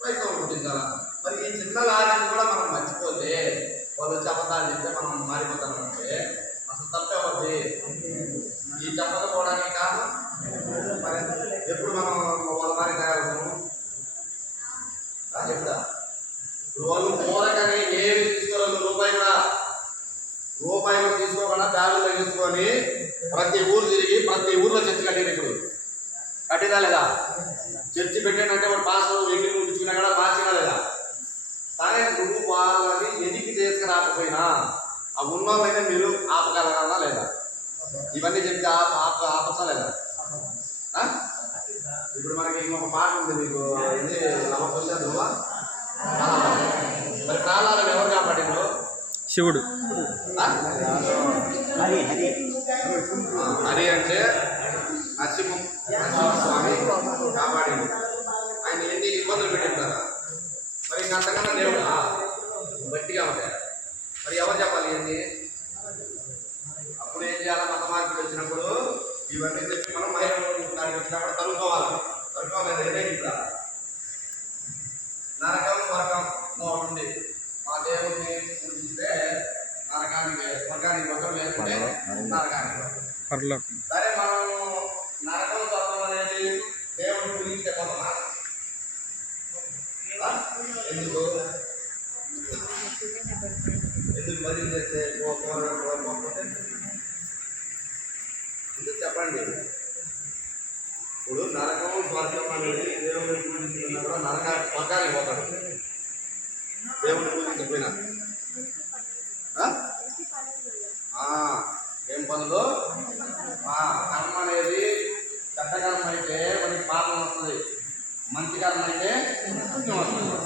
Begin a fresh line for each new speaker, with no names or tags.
క్రైస్తవులు పుట్టించాలా మరి ఈ చిన్న లాజిక్ కూడా మనం మర్చిపోతే వాళ్ళు వచ్చి చెప్తే మనం మారిపోతాం అంటే అసలు తప్పే అవుద్ది ఈ చెప్పకపోవడానికి కారణం? మరి ఎప్పుడు మనం వాళ్ళ మారి తయారవుతాము చెప్తా. ఇప్పుడు వాళ్ళు మూలకని ఏమి తీసుకోలేదు? రూపాయి కూడా. రూపాయి కూడా తీసుకోకుండా బ్యాగులు తగ్గించుకొని ప్రతి ఊరు తిరిగి ప్రతి ఊర్లో చర్చ కట్టారు ఇప్పుడు. కట్టినా లేదా చర్చి పెట్టాడంటే వాడు పాస్టర్ వెండి ముగించుకున్నా కూడా మార్చినా లేదా సరే నువ్వు వాళ్ళని ఎదికి తీసుకురాకపోయినా ఆ ఉన్న వాళ్ళైనా మీరు ఆపగలరా లేదా? ఇవన్నీ చెప్తే ఆప ఆప ఆపచ్చా లేదా? ఇప్పుడు మనకి ఇంకొక పాట ఉంది మీకు ఇది నమ్మకొచ్చారు మరి ప్రాణాలను ఎవరు కాపాడిండ్రు
శివుడు.
హరి
అంటే ఇవన్నీ చెప్పి మనం మహిళలు దానికి వచ్చినప్పుడు తరుముకోవాలి. తరుముకోవాలి ఏదైనా ఇక్కడ నరకం స్వర్గం ఒకటి ఉంది మా దేవుడిని పూజిస్తే నరకానికి స్వర్గానికి మొత్తం లేకుంటే నరకానికి
పరలోకం.
సరే మనం నరకం స్వర్గం అనేది దేవుని పూజించే పోతామా? ఎందుకు? ఎందుకు బదిలీ చేస్తే చెప్పండి. ఇప్పుడు నరకం స్వర్గం అనేది దేవుని పూజించిన కూడా నరక స్వర్గానికి పోతాడు. దేవుని పూజించకపోయినా ఆ? ఆ, ఏం పనులు? ఆ, కర్మ అనేది చెడ్డ కర్మ అయితే మనకి పాపం వస్తుంది. మంచి కర్మ అయితే పుణ్యం వస్తుంది.